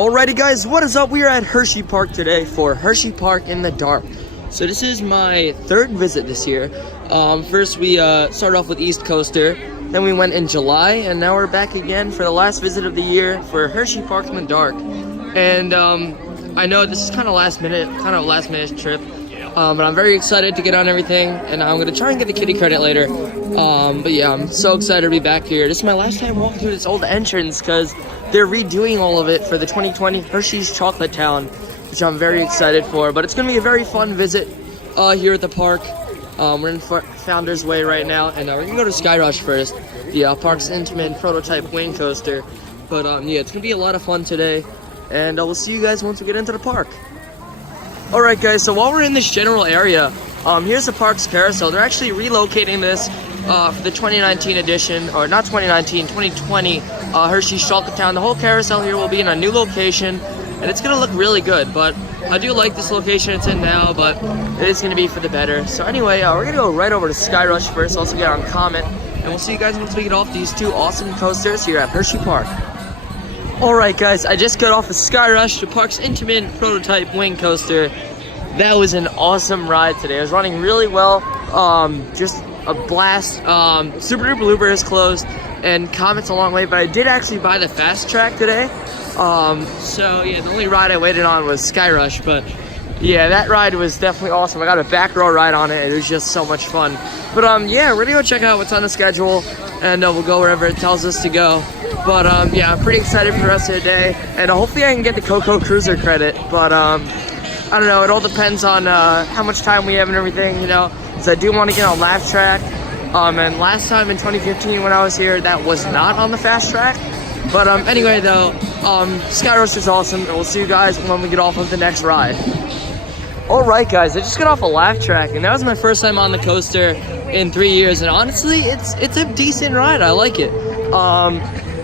Alrighty guys, what is up? We are at Hersheypark today for Hersheypark in the Dark. So this is my third visit this year. First we started off with East Coaster, then we went in July, and now we're back again for the last visit of the year for Hersheypark in the Dark. And I know this is kind of last minute trip, but I'm very excited to get on everything, and I'm gonna try and get the kitty credit later. But yeah, I'm so excited to be back here. This is my last time walking through this old entrance because they're redoing all of it for the 2020 Hershey's Chocolate Town, which I'm very excited for. But it's going to be a very fun visit here at the park. We're in Founder's Way right now, and we're going to go to Sky Rush first, the park's intimate prototype wing coaster. But yeah, it's going to be a lot of fun today, and we'll see you guys once we get into the park. Alright guys, so while we're in this general area, here's the park's carousel. They're actually relocating this for the 2019 edition, or not 2019, 2020 Hershey's Chocolate Town. The whole carousel here will be in a new location, and it's going to look really good. But I do like this location it's in now, but it is going to be for the better. So anyway, we're going to go right over to Sky Rush first, also get on Comet, and we'll see you guys once we get off these two awesome coasters here at Hersheypark. Alright guys, I just got off of Sky Rush, the park's intimate prototype wing coaster. That was an awesome ride today. It was running really well, just a blast. Super Duper Looper is closed, and Comet's a long way, but I did actually buy the fast track today. So yeah, the only ride I waited on was Sky Rush, but yeah, that ride was definitely awesome. I got a back row ride on it. It was just so much fun. But yeah, we're gonna go check out what's on the schedule, and we'll go wherever it tells us to go. But yeah, I'm pretty excited for the rest of the day, and hopefully I can get the Coco Cruiser credit. But I don't know, it all depends on how much time we have and everything, you know, because I do want to get on laugh track. And last time in 2015 when I was here, that was not on the fast track. But anyway though, Sky Rush is awesome, and we'll see you guys when we get off of the next ride. Alright guys, I just got off a laugh track, and that was my first time on the coaster in 3 years, and honestly, it's a decent ride. I like it.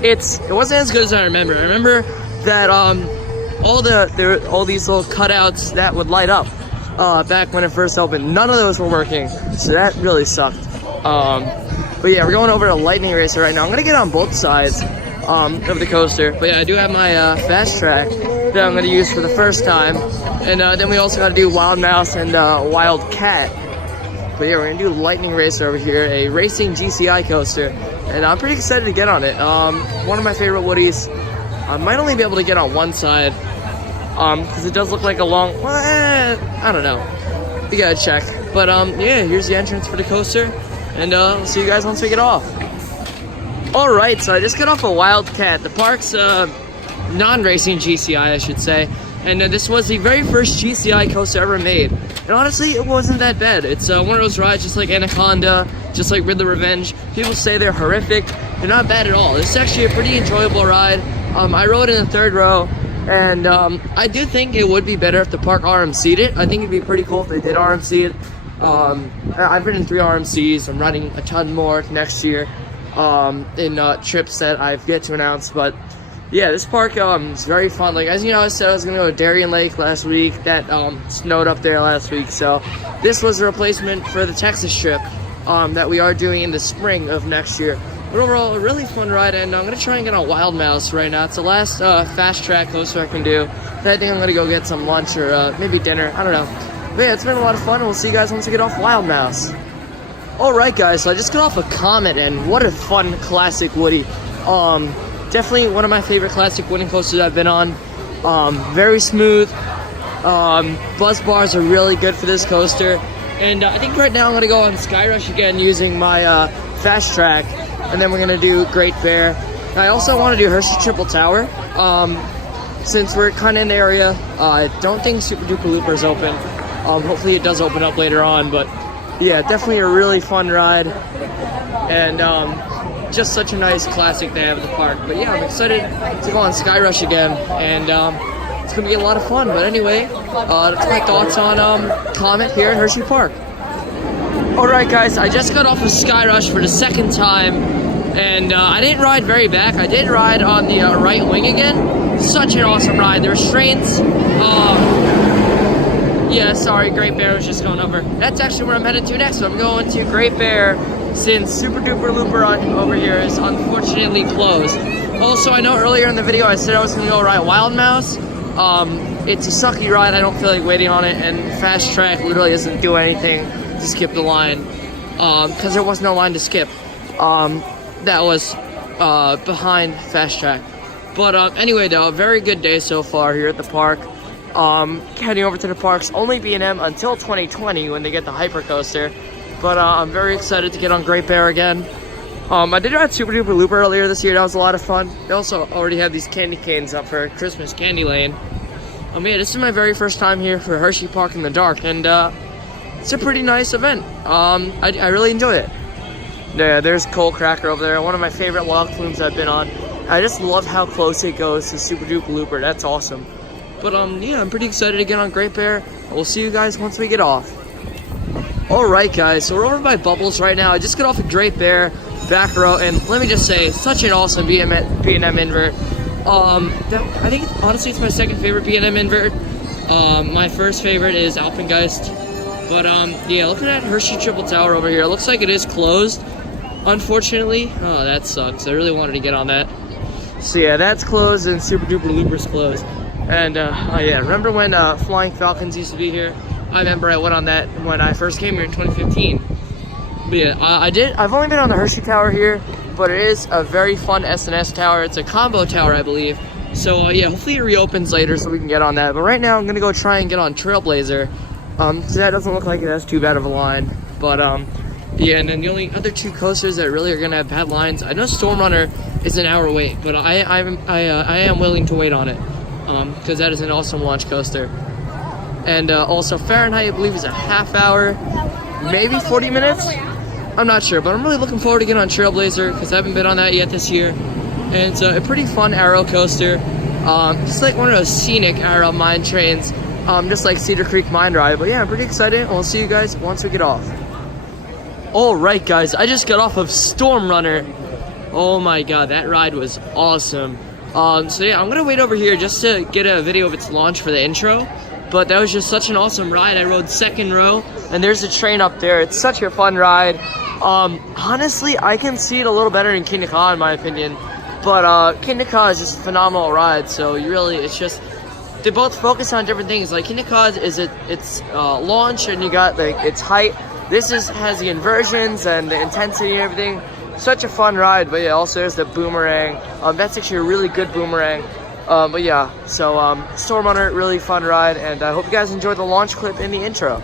It wasn't as good as I remember. I remember that all these little cutouts that would light up back when it first opened, none of those were working, so that really sucked. But yeah, we're going over to Lightning Racer right now. I'm gonna get on both sides of the coaster, but yeah, I do have my fast track that I'm gonna use for the first time, and then we also got to do Wild Mouse and Wild Cat. But yeah, we're gonna do Lightning Racer over here, a racing GCI coaster, and I'm pretty excited to get on it. One of my favorite Woodies. I might only be able to get on one side, because it does look like a long, I don't know. We gotta check. But yeah, here's the entrance for the coaster, and we'll see you guys once we get off. Alright, so I just got off a Wild Cat, the park's non-racing GCI, I should say. And this was the very first GCI coaster ever made. And honestly, it wasn't that bad. It's one of those rides just like Anaconda, just like Riddler Revenge. People say they're horrific. They're not bad at all. This is actually a pretty enjoyable ride. I rode in the third row, and I do think it would be better if the park RMC'd it. I think it'd be pretty cool if they did RMC it. I've ridden 3 RMCs. I'm riding a ton more next year in trips that I've yet to announce. But yeah, this park is very fun. Like, as you know, I said I was gonna go to Darien Lake last week. That snowed up there last week, so this was a replacement for the Texas trip that we are doing in the spring of next year. But overall, a really fun ride, and I'm gonna try and get on Wild Mouse right now. It's the last fast track coaster I can do. Then I think I'm gonna go get some lunch or maybe dinner. I don't know. But yeah, it's been a lot of fun, and we'll see you guys once we get off Wild Mouse. Alright guys, so I just got off a Comet, and what a fun classic Woody. Definitely one of my favorite classic wooden coasters I've been on. Very smooth. Buzz bars are really good for this coaster. And I think right now I'm going to go on Sky Rush again using my Fast Track, and then we're gonna do Great Bear. I also want to do Hershey Triple Tower. Since we're kind of in the area, I don't think Super Duper Looper is open. Hopefully it does open up later on, but yeah, definitely a really fun ride, and just such a nice classic they have at the park. But yeah, I'm excited to go on Sky Rush again, and it's gonna be a lot of fun. But anyway, that's my thoughts on Comet here at Hersheypark. Alright guys, I just got off of Sky Rush for the second time, and I didn't ride very back. I did ride on the right wing again. Such an awesome ride. The restraints, yeah, sorry, Great Bear was just going over. That's actually where I'm headed to next. So I'm going to Great Bear, since Super Duper Looper over here is unfortunately closed. Also, I know earlier in the video I said I was going to go ride Wild Mouse. It's a sucky ride. I don't feel like waiting on it, and Fast Track literally doesn't do anything to skip the line, because there was no line to skip. That was behind Fast Track. But anyway, though, a very good day so far here at the park. Heading over to the park's only B&M until 2020 when they get the hyper coaster. But I'm very excited to get on Great Bear again. I did ride Super Duper Looper earlier this year. That was a lot of fun. They also already have these candy canes up for Christmas Candy Lane. Yeah, this is my very first time here for Hersheypark in the dark, and it's a pretty nice event. I really enjoy it. Yeah, there's Coal Cracker over there, one of my favorite log flumes I've been on. I just love how close it goes to Super Duper Looper. That's awesome. But yeah, I'm pretty excited to get on Great Bear. We'll see you guys once we get off. Alright guys, so we're over by Bubbles right now. I just got off of Great Bear, back row, and let me just say, such an awesome B&M invert. I think honestly it's my second favorite B&M invert. My first favorite is Alpengeist. But yeah, looking at Hershey Triple Tower over here, it looks like it is closed, unfortunately. Oh, that sucks. I really wanted to get on that. So yeah, that's closed, and Super Duper Looper's closed. And oh yeah, remember when Flying Falcons used to be here? I remember I went on that when I first came here in 2015. But yeah, I've only been on the Hershey Tower here, but it is a very fun S&S tower. It's a combo tower, I believe. So yeah, hopefully it reopens later so we can get on that. But right now I'm gonna go try and get on Trailblazer. So that doesn't look like it has too bad of a line. But yeah, and then the only other two coasters that really are gonna have bad lines, I know Storm Runner is an hour wait, but I am willing to wait on it, because that is an awesome launch coaster. And also Fahrenheit, I believe, is a half hour, maybe 40 minutes. I'm not sure, but I'm really looking forward to getting on Trailblazer because I haven't been on that yet this year. And it's a pretty fun aero coaster, just like one of those scenic aero mine trains, just like Cedar Creek Mine Ride. But yeah, I'm pretty excited, and we'll see you guys once we get off. Alright guys, I just got off of Storm Runner. Oh my god, that ride was awesome. So yeah, I'm gonna wait over here just to get a video of its launch for the intro. But that was just such an awesome ride. I rode second row, and there's a train up there. It's such a fun ride. Honestly, I can see it a little better than Kingda Ka in my opinion. But Kingda Ka is just a phenomenal ride. So you really, it's just, they both focus on different things. Like Kingda Ka is its launch, and you got like its height. This has the inversions and the intensity and everything. Such a fun ride. But yeah, also there's the boomerang. That's actually a really good boomerang. But yeah, so Storm Runner, really fun ride, and I hope you guys enjoyed the launch clip in the intro.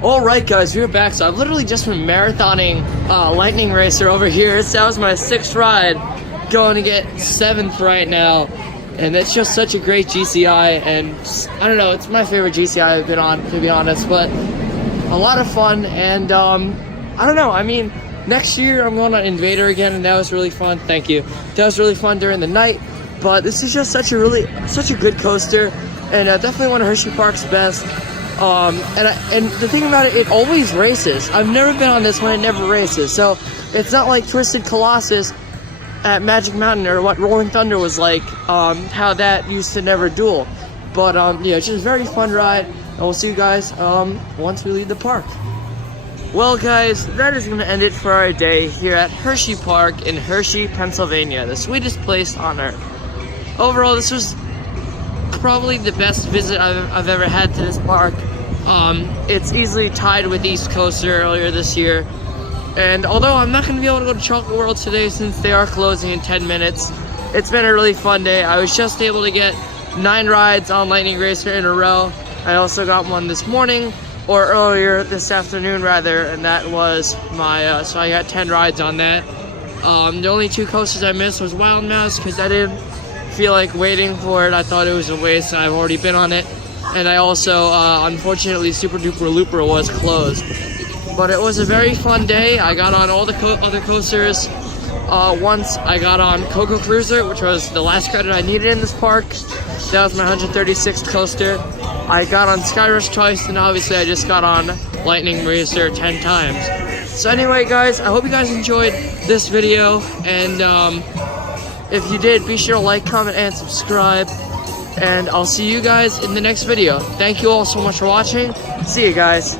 Alright guys, we're back. So I've literally just been marathoning Lightning Racer over here. That was my 6th ride, going to get 7th right now. And it's just such a great GCI, and I don't know, it's my favorite GCI I've been on, to be honest, but a lot of fun. And I don't know, I mean, next year I'm going on Invader again, and that was really fun. Thank you. That was really fun during the night. But this is just such a good coaster, and definitely one of Hersheypark's best. And the thing about it, it always races. I've never been on this one; it never races. So it's not like Twisted Colossus at Magic Mountain or what Rolling Thunder was like. How that used to never duel. But yeah, it's just a very fun ride, and we'll see you guys once we leave the park. Well guys, that is going to end it for our day here at Hersheypark in Hershey, Pennsylvania, the sweetest place on earth. Overall, this was probably the best visit I've ever had to this park. It's easily tied with East Coaster earlier this year. And although I'm not going to be able to go to Chocolate World today since they are closing in 10 minutes, it's been a really fun day. I was just able to get 9 rides on Lightning Racer in a row. I also got one this morning. or earlier this afternoon rather, and that was my, so I got 10 rides on that. The only 2 coasters I missed was Wild Mouse because I didn't feel like waiting for it. I thought it was a waste. I've already been on it. And I also, unfortunately, Super Duper Looper was closed. But it was a very fun day. I got on all the other coasters. Once I got on Coco Cruiser, which was the last credit I needed in this park. That was my 136th coaster. I got on Skyrush twice, and obviously I just got on Lightning Racer 10 times. So anyway, guys, I hope you guys enjoyed this video, and if you did, be sure to like, comment, and subscribe, and I'll see you guys in the next video. Thank you all so much for watching. See you guys.